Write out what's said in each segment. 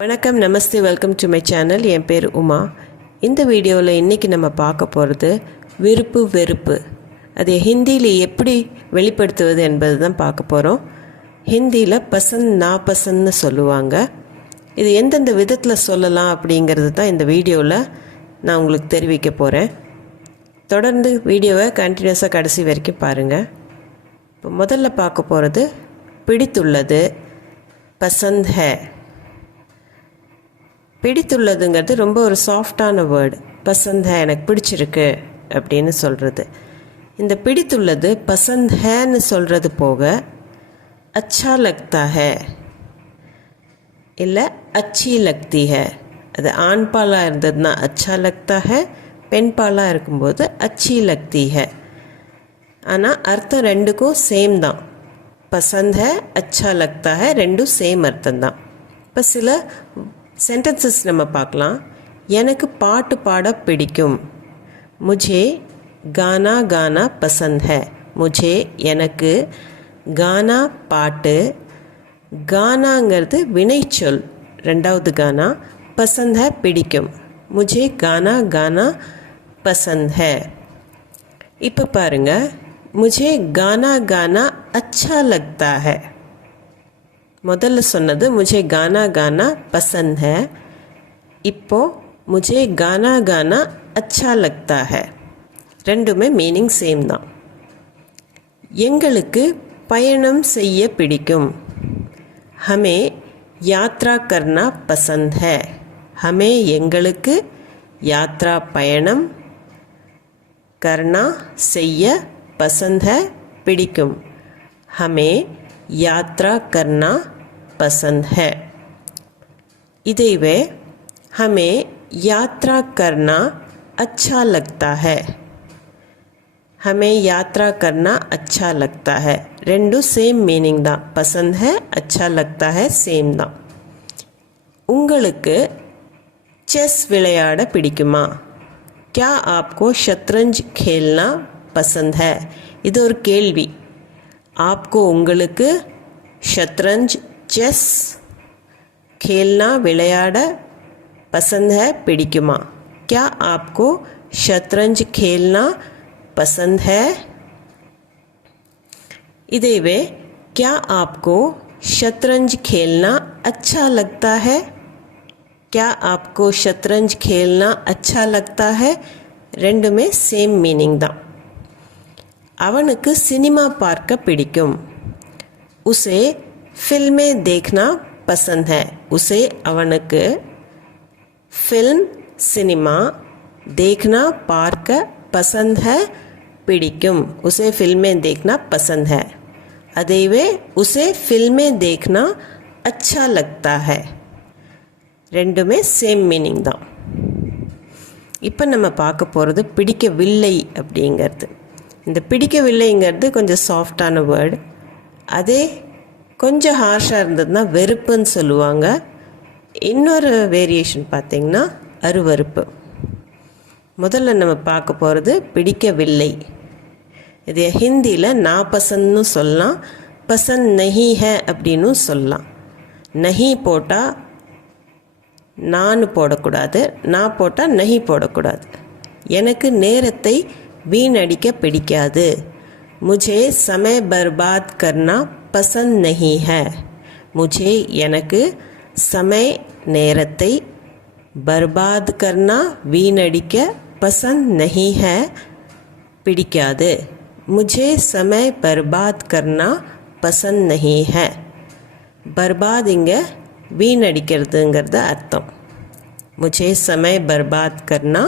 வணக்கம் நமஸ்தே welcome to my channel என் பேர் உமா. இந்த வீடியோவில் இன்றைக்கி நம்ம பார்க்க போகிறது விருப்பு வெறுப்பு. அதை ஹிந்தியில் எப்படி வெளிப்படுத்துவது என்பது தான் பார்க்க போகிறோம் ஹிந்தியில் பசந்த் நாபசந்த்னு சொல்லுவாங்க. இது எந்தெந்த விதத்தில் சொல்லலாம் அப்படிங்கிறது தான் இந்த வீடியோவில் நான் உங்களுக்கு தெரிவிக்க போகிறேன் தொடர்ந்து வீடியோவை கண்டினியூஸாக கடைசி வரைக்கும் பாருங்கள் இப்போ முதல்ல பார்க்க போகிறது பிடித்துள்ளது பசந்த் ஹே. பிடித்துள்ளதுங்கிறது ரொம்ப ஒரு சாஃப்டான வேர்டு பசந்த் ஹே எனக்கு பிடிச்சிருக்கு அப்படின்னு சொல்கிறது இந்த பிடித்துள்ளது பசந்த் ஹேன்னு சொல்கிறது போக அச்சா லக்தா ஹே இல்லை அச்சி லக்தி ஹே அது ஆண் பாலாக இருந்ததுன்னா அச்சா லக்தா ஹே பெண் பாலாக இருக்கும்போது அச்சி லக்தி ஹே ஆனால் அர்த்தம் ரெண்டுக்கும் சேம் தான். பசந்த் ஹே அச்சா லக்தா ஹே ரெண்டும் சேம் அர்த்தம் தான். இப்போ சில சென்டென்சஸ் நம்ம பார்க்கலாம். எனக்கு பாட்டு பாட பிடிக்கும். முஜே கானா கானா பசந்த் ஹே. முஜே எனக்கு கானா பாட்டு. கானாங்கிறது வினைச்சொல் ரெண்டாவது கானா பசந்த் பிடிக்கும். முஜே கானா கானா பசந்த் ஹே. இப்போ பாருங்கள் முஜே கானா கானா அச்சா லக்தா ஹே. முதல்ல சொன்னது முஜே கானா கானா பசந்த் ஹே. இப்போது முஜே கானா கானா அச்சா லக்தா ஹே. ரெண்டுமே மீனிங் சேம் தான். எங்களுக்கு பயணம் செய்ய பிடிக்கும். ஹமே யாத்ரா கர்னா பசந்த் ஹே. ஹமே எங்களுக்கு யாத்ரா பயணம் கர்னா செய்ய பசந்த பிடிக்கும். ஹமே यात्रा करना पसंद है इधे हमें यात्रा करना अच्छा लगता है हमें यात्रा करना अच्छा लगता है ரெண்டும் சேம் மீனிங் தான் பசந்த் है अच्छा लगता है சேம் தான் உங்களுக்கு செஸ் விளையாட பிடிக்குமா क्या आपको शतरंज खेलना पसंद है இது ஒரு கேள்வி आपको உங்களுக்கு शतरंज चेस खेलना விளையாட पसंद है பிடிக்குமா क्या आपको शतरंज खेलना पसंद है इधे क्या आपको शतरंज खेलना अच्छा लगता है क्या आपको शतरंज खेलना अच्छा लगता है ரெண்டுமே சேம் மீனிங் தான் அவனுக்கு சினிமா பார்க்க பிடிக்கும் உசே ஃபில்மே தேக்னா பசந்த் है உசே அவனுக்கு ஃபில்ம் சினிமா देखना பார்க்க பசந்த் है பிடிக்கும் உசே ஃபில்மே देखना पसंद है அதேவே உசே ஃபில்மே देखना अच्छा लगता है ரெண்டுமே சேம் மீனிங் தான் இப்போ நம்ம பார்க்க போகிறது பிடிக்கவில்லை அப்படிங்கிறது இந்த பிடிக்கவில்லைங்கிறது கொஞ்சம் சாஃப்டான வேர்டு அதே கொஞ்சம் ஹார்ஷாக இருந்ததுன்னா வெறுப்புன்னு சொல்லுவாங்க. இன்னொரு வேரியேஷன் பார்த்திங்கன்னா அருவறுப்பு முதல்ல நம்ம பார்க்க போகிறது பிடிக்கவில்லை. இது ஹிந்தியில் நா பசன்னு சொல்லலாம். பசன் நஹி ஹே அப்படின்னு சொல்லலாம். நஹி போட்டால் நான் போடக்கூடாது. நான் போட்டால் நஹி போடக்கூடாது. எனக்கு நேரத்தை வீணடிக்க பிடிக்காது. முஜே சமய பர்பாத் கர்னா पसंद नहीं है मुझे எனக்கு समय நேரத்தை பர்பாத் கர்னா வீணடிக்க பசந்த் नहीं है பிடிக்காது मुझे समय बर्बाद करना पसंद नहीं है பர்பாத் இங்கே வீணடிக்கிறதுங்கிறது அர்த்தம் मुझे समय बर्बाद करना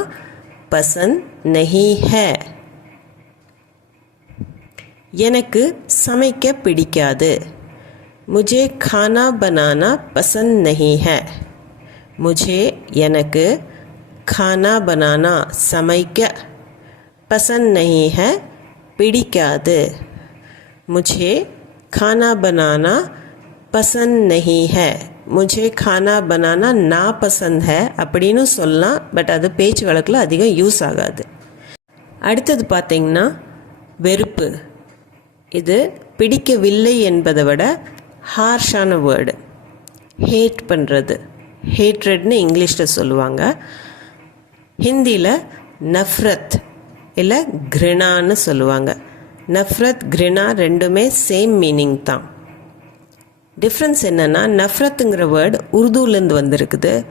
पसंद नहीं है எனக்கு சமைக்க பிடிக்காது. முஜே கானா பனானா பசந்த் நஹி ஹே முஜே எனக்கு கானா பனானா சமைக்க பசந்த் நஹி ஹே பிடிக்காது. முஜே கானா பனானா பசந்த் நஹி ஹே முஜே கானா பனானா நா பசந்த் ஹே அப்படின்னு சொல்லலாம் பட் அது பேச்சு வழக்கில் அதிகம் யூஸ் ஆகாது. அடுத்தது பார்த்திங்கன்னா வெறுப்பு. இது பிடிக்கவில்லை என்பதை விட ஹார்ஷான வேர்டு ஹேட் பண்ணுறது ஹேட்ரட்னு இங்கிலீஷில் சொல்லுவாங்க. ஹிந்தியில் நஃப்ரத் இல்லை கிரினான்னு சொல்லுவாங்க. நஃப்ரத் கிரினா ரெண்டுமே சேம் மீனிங் தான். டிஃப்ரென்ஸ் என்னென்னா நஃப்ரத்துங்கிற வேர்டு உருதுலேருந்து வந்திருக்குது.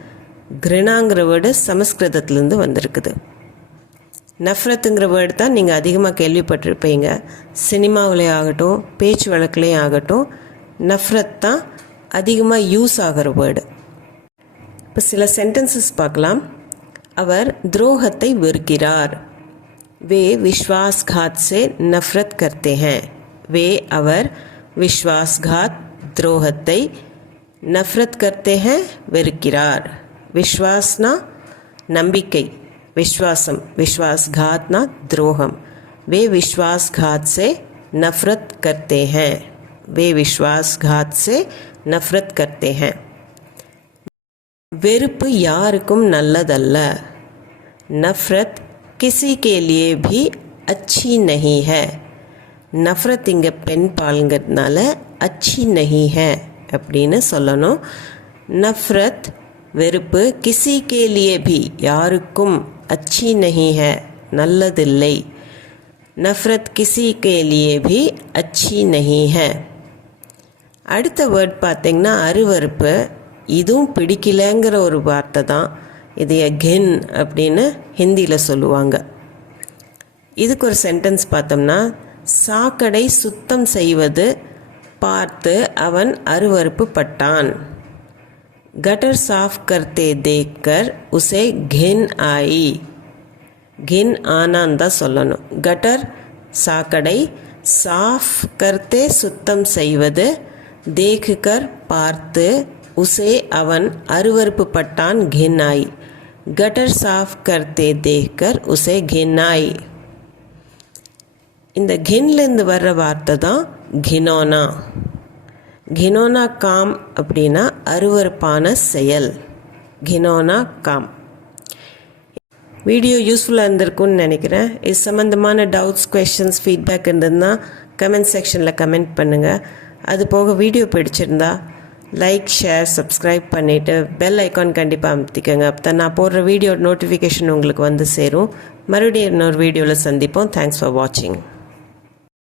கிரினாங்கிற வேர்டு சமஸ்கிருதத்துலேருந்து வந்திருக்குது. நஃப்ரத்துங்கிற வேர்டு தான் நீங்கள் அதிகமாக கேள்விப்பட்டிருப்பீங்க. சினிமாவிலே ஆகட்டும் பேச்சு வழக்குலேயும் ஆகட்டும் நஃப்ரத் தான் அதிகமாக யூஸ் ஆகிற வேர்டு இப்போ சில சென்டென்சஸ் பார்க்கலாம். அவர் துரோகத்தை வெறுக்கிறார். வே விஸ்வாஸ்காத் சே நஃப்ரத் கர்த்தே ஹேன். வே அவர் விஸ்வாஸ்காத் துரோகத்தை நஃப்ரத் கர்த்தே ஹேன் வெறுக்கிறார். விஸ்வாஸ்னா நம்பிக்கை. विश्वासम विश्वासघात ना द्रोहम वे विश्वासघात से नफरत करते हैं वे विश्वासघात से नफरत करते हैं வெறுப்பு யாருக்கும் நல்லதல்ல நஃப்ரத் கிசி கே லியே भी अच्छी नहीं है நஃப்ரத் இங்கே பெண் பாலுங்கிறதுனால அச்சி நஹி ஹே அப்படின்னு சொல்லணும் நஃப்ரத் வெறுப்பு கிசி கே லியே भी யாருக்கும் अच्छी नहीं है நல்லதில்லை நஃப்ரத் கிசி கே லியே भी अच्छी नहीं है அடுத்த வேர்ட் பார்த்திங்கன்னா அருவறுப்பு இதுவும் பிடிக்கலங்கிற ஒரு வார்த்தை தான் இது கென் அப்படின்னு ஹிந்தியில் சொல்லுவாங்க இதுக்கு ஒரு சென்டென்ஸ் பார்த்தோம்னா சாக்கடை சுத்தம் செய்வது பார்த்து அவன் அருவறுப்பு பட்டான் गटर साफ करते देखकर उसे घिन आई घिन ஆனான்னு தான் சொல்லணும் கட்டர் சாக்கடை சாஃப் கர்த்தே சுத்தம் செய்வது தேக்குகர் பார்த்து உசே அவன் அருவறுப்பு பட்டான் கின்னாய் கட்டர் சாஃப் கர்த்தே தேக்கர் உசே கின்னாய் இந்த கின்லேருந்து வர்ற வார்த்தை தான் கினோனா கினோனா காம் அப்படின்னா அருவறுப்பான செயல். கினோனா காம் வீடியோ யூஸ்ஃபுல்லாக இருந்திருக்கும்னு நினைக்கிறேன். இது சம்மந்தமான டவுட்ஸ் கொஷின்ஸ் ஃபீட்பேக் இருந்ததுன்னா கமெண்ட் செக்ஷனில் கமெண்ட் பண்ணுங்கள் அது போக வீடியோ பிடிச்சிருந்தா லைக் ஷேர் சப்ஸ்கிரைப் பண்ணிவிட்டு பெல் ஐக்கான் கண்டிப்பாக அமுத்திக்கோங்க. அப்போ தான் நான் போடுற வீடியோ நோட்டிஃபிகேஷன் உங்களுக்கு வந்து சேரும். மறுபடியும் இன்னொரு வீடியோவில் சந்திப்போம். தேங்க்ஸ் ஃபார் வாட்சிங்